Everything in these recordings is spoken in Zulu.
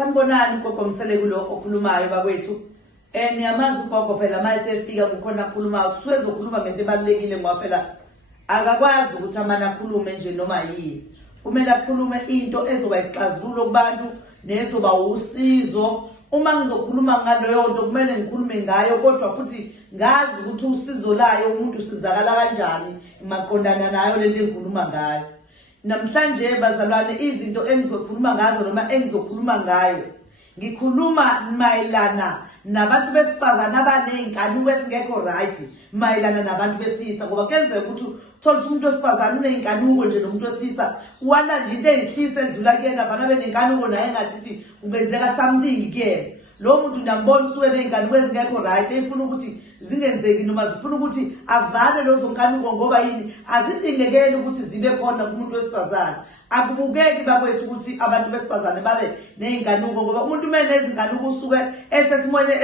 Sanibonani gogo Mseleki lo okhulumayo bakwethu. Niyamazi gogo phela manje sefika kukhona akhulumayo kusuke ezokhuluma ngento ebalekile ngoba phela akakwazi ukuthi amana akhulume nje noma yini. Kumele akhulume into ezoba isixazululo kubantu nezoba usizo. Uma ngizokhuluma ngaleyo nto kumele ngikhulume ngayo kodwa futhi ngazi ukuthi usizo layo umuntu usizakala kanjani maqondana nayo lento engikhuluma ngayo. Namhlanje bazalwane izinto engizokhuluma ngazo noma engizokhuluma ngayo ngikhuluma mayelana nabantu besifazana abanezinkanuko esingekho right mayelana nabantu besilisa ngoba kenzeka ukuthi uthola umuntu wesifazana uneyinkanuko nje nomuntu wesilisa wala nje into eyisilisa edlula kuyena bana benenkanuko naye engathi ungenzeka something kuyena lo muntu ngiyambona usuke neyinkanuko ezingekho right efuna ukuthi zingenzeki noma zifuna ukuthi avale lozo nkanuko ngoba yini azidingekeli ukuthi zibe khona kumuntu wesifazana. Akubukeki bakwethu ukuthi abantu besifazane babe neyinkanuko ngoba umuntu umenezinkanuko usuke esesimone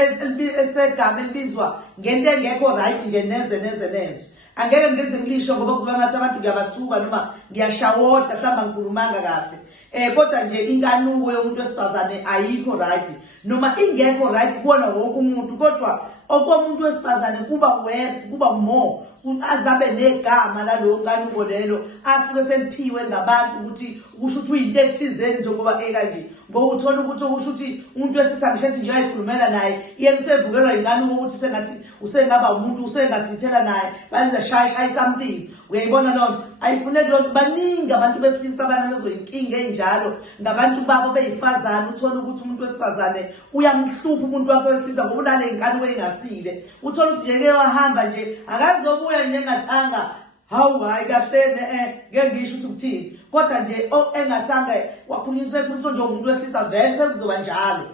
esegama elibizwa ngento engekho right nje neze. Angeke ngize ngilisho ngoba kuzoba ngathi abantu ngiyabathuka noma ngiyashawota mhlawumbe ngikhulumanga kahle. Kodwa nje inkanuko yomuntu wesifazane ayikho right noma ingekho right kuona wonke umuntu kodwa okomuntu wesifazane kuba worse kuba more azabe negama lalo nkanuko lelo asuke seliphiwe ngabantu ukuthi ukusho ukuthi uyinto ethizeni njengoba kanje ngoba uthola ukuthi ukusho ukuthi umuntu wesisa ngisho nje uyayikhulumela naye yena usevukelwa inkanuko ukuthi sengathi usengaba umuntu usengasithela naye bazashaya something. Uyayibona lo ayifuneki lo baningi abantu besilisa abanalezo inkinga enjalo ngabantu babo beyifazana uthola ukuthi umuntu wesifazane uyamhlupha umuntu wakhe wesilisa ngoba unale inkanuko engasile uthola ukuthi nje wahamba nje akazobuya njengathanga hawu hayi kahle ngeke ngisho ukuthi ukuthini kodwa nje engasanga wakhulunyiswa ekhulunyiswa nje umuntu wesilisa vele sekuzoba njalo.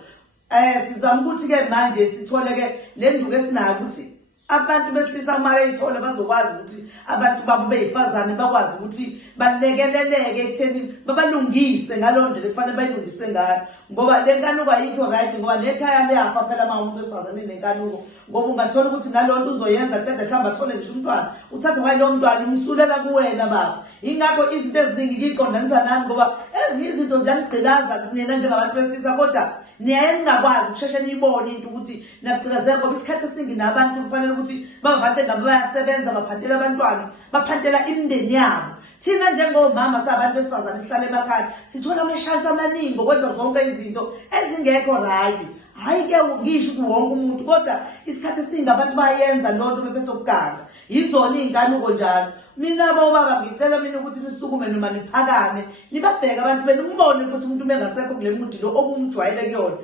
Sizama ukuthi ke manje sithole ke le nduku esinayo ukuthi abantu besilisa uma beyithola bazokwazi ukuthi abantu babo beyifazane bakwazi ukuthi balekeleleke ekutheni babalungise ngalo ndlela kufanele bayilungise ngayo ngoba le nkanuko ayikho right ngoba lekhaya liyafa phela uma umuntu wesifazane nenkanuko ngoba ungathola ukuthi nalonto uzoyenza kade mhlawumbe athole ngisho umntwana uthathe kwaye lo mntwana umsulela kuwena baba. Ingakho izinto eziningi ngiqondanisa nani ngoba ezinye izinto ziyangigqilaza kunina njengabantu besilisa kodwa niyaye ningakwazi ukusheshe niyibone into ukuthi niyagqilazeka ngoba isikhathi esiningi nabantu kufanele ukuthi bavathe ngabe bayasebenza baphathela abantwana baphantela imindeni yabo. Thina njengomama sabantu besifazane sihlala emakhaya sithola amashance amaningi okwenza zonke izinto ezingekho right. Hayi ke ngisho kuwonke umuntu kodwa isikhathi esiningi abantu bayenza lonto bephethe ukuganga yizona iy'nkanuko njalo. Mina bobaba ngicela mina ukuthi nisukume noma niphakame nibabheke abantu benu umbone ukuthi umuntu mengasekho kule muntu lo okumjwayele kuyona.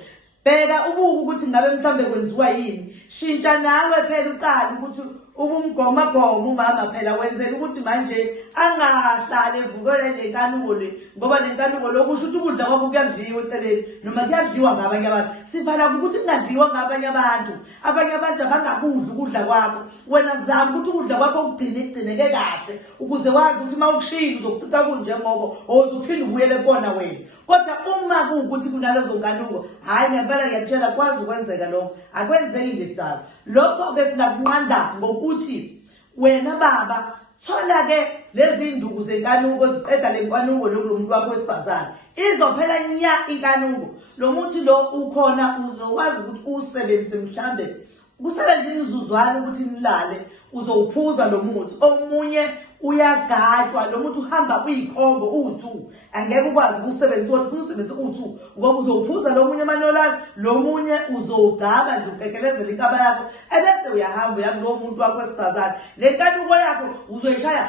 Bheka ubuke ukuthi ngabe mhlambe kwenziwa yini. Shintsha nawe phela uqala ukuthi ubumgoma umama phela wenzela ukuthi manje angahlale evukele lenkanuko le ngoba lenkanuko lokusho ukuthi ukudla kwakho kuyadliwa eceleni noma kuyadliwa ngabanye abantu. Sivala ukuthi kungadliwa ngabanye abantu abangakudli ukudla kwakho. Wena zama ukuthi ukudla kwakho kugcineke kahle ukuze wazi ukuthi uma ukushila uzokufica kunje ngoba ozophinde ubuyele kubona wena. Kodwa uma kuwukuthi kunalezo nkanuko hayi ngempela ngiyakutshela kwazi ukwenzeka lokho akwenzeki nje sitaba. Lokho ke singakunqanda ngokuthi wena baba thola ke lezi nduku zenkanuko ziqeda le nkanuko lomuntu wakho wesifazane izophela nya inkanuko. Lo muntu lo ukhona uzokwazi ukuthi usebenzise mhlambe kusala nje imizuzwana ukuthi nilale uzowuphuza lo muthi omunye uyagatshwa lo muntu uhamba kuyikhombo u2 angeke ukwazi ukusebenzisa ukuthi usebenzise u2 ngoba uzowuphuza lo munye manolala lo munye uzogaba nje ubhekelezela inkaba yakho ebese uyahamba uya kulo muntu wakho wesifazane le nkanuko yakho uzoyishaya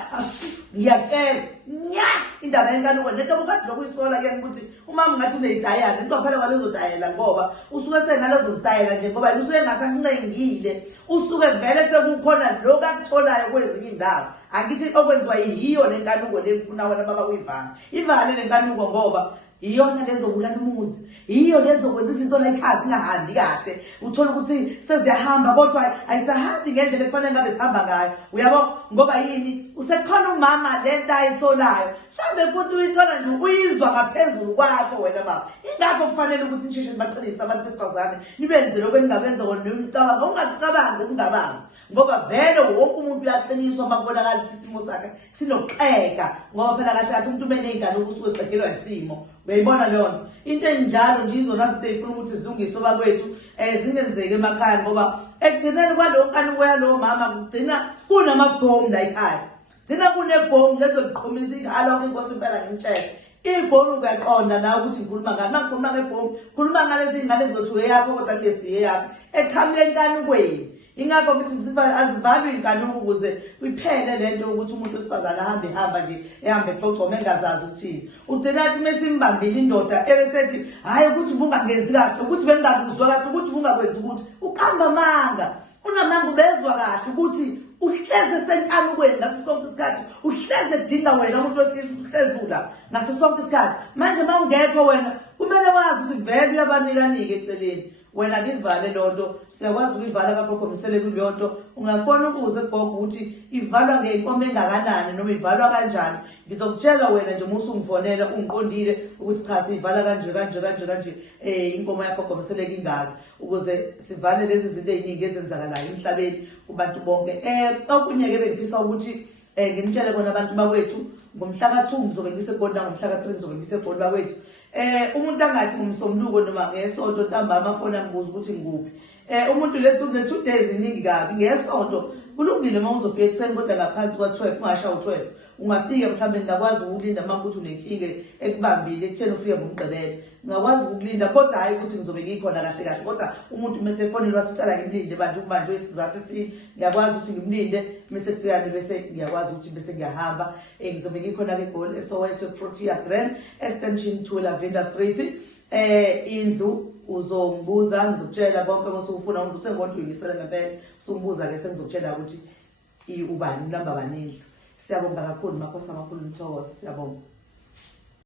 ngiyakutshela nya indaba yenkanuko lento bukade lokuyisola kuyena ukuthi umama ngathi uneyidayana izophela kwalezo dayela ngoba usuke senalezo zidayela nje ngoba usuke ngasancengile usuke vele sekukhona lokho akutholayo kwezinye indawo. Angithi okwenziwa yiyo le nkanuko le mfuna wena baba uyivanga ivale le nkanuko ngoba iyona lezobulala umuzi iyo lezokwenza izinto la ekhaya zingahambi kahle. Uthola ukuthi seziyahamba kodwa ayisahambi ngendlela efanele ngabe sihamba ngayo. Uyabo ngoba yini usekhona umama lento ayitholayo mhlambe futhi uyithola nje uyizwa ngaphezulu kwakho wena baba. Ingakho kufanele ukuthi nisheshe nibaqinise abantu besifazane nibenze lokho eningabenza kona nicabange ungacabangi ukungabazi ngoba vele wonke umuntu uyaqiniswa uma kubonakala isimo sakhe sinokuxeka ngoba phela kahle umuntu umeneyingane ukusuke egxegelwa isimo. Uyayibona leyo into enjalo nje izona zinto ey'funa ukuthi zilungiswe bakwethu zingenzeki emakhaya ngoba ekugcineni kwalowo kani kwalowo mama kugcina kunamabhomu la ekhaya. Gcina kunebhomu lezo ziqhumisa ihalo inkosi impela ngimtshela. Ibhomu uyaqonda nawe ukuthi ngikhuluma ngani. Uma ngikhuluma ngebhomu, khuluma ngalezi ngane ezizothi uyeyapho kodwa kulesi yeyapho. Eqhamuke enkanukweni. Ingakho ukuthi azivalwe inkanuko ukuze iphele lento ukuthi umuntu wesifazane ehamba nje ehambe exoxoma engazazi ukuthini. Ugcina athi mesimbambile indoda ebesethi hayi ukuthi ubungangenzi kahle, ukuthi bengingakuzwa kahle, ukuthi ubungakwenzi ukuthi uqamba amanga. Unamanga ubezwa kahle ukuthi uhleze senkanukweni ngaso sonke isikhathi. Uhleze edinga wena umuntu wesilisa uhlezula ngaso sonke isikhathi. Manje uma ungekho wena kumele wazi ukuthi vele uyabanika-nike eceleni. Wena ngivale lonto siyakwazi ukuyivala kagogo Mseleki kuleyo nto. Ungafona ukuze gogo ukuthi ivalwa ngeyinkomo engakanani noma ivalwa kanjani. Ngizokutshela wena nje uma usungifonela ungiqondile ukuthi cha siyivala kanje inkomo yakho gogo Mseleki ingaka ukuze sivale lezi zinto eziningi ezenzakalayo emhlabeni kubantu bonke. Okunye ke bengifisa ukuthi nginitshele kona abantu bakwethu ngomhla ka2 ngizobe ngiseGoli, ngomhla ka3 ngizobe ngiseGoli bakwethu. Umuntu angathi ngumsombuluko noma ngesonto ntambama amafoni ambuza ukuthi ngikuphi. Umuntu le 2 days iningi kabi. Ngesonto kulungile uma uzofika ekuseni kodwa ngaphansi kwa12 ungashaya u12 ungafika mhlawumbe ngakwazi ukulinda uma ukuthi unenkinga ekubambile ekutheni ufike ngomgqibelo. Ngakwazi ukulinda kodwa hayi ukuthi ngizobe ngikhona kahle kahle kodwa umuntu mase efonela wathi uqala ngimlinde bantu manje isizathu esithini ngiyakwazi ukuthi ngimlinde mase kufika bese ngiyakwazi ukuthi bese ngiyahamba. Ngizobe ngikhona ke eGoli eSoweto Protea Grand extension 2 Lavender Street. Indlu uzongibuza ngizokutshela bonke masufuna ngizothi ngodlulisela ngempela usumbuza ke sengizokutshela ukuthi ubani namba banindlu. Siyabonga kakhulu makhosi amakhulu Mthokozi, siyabonga.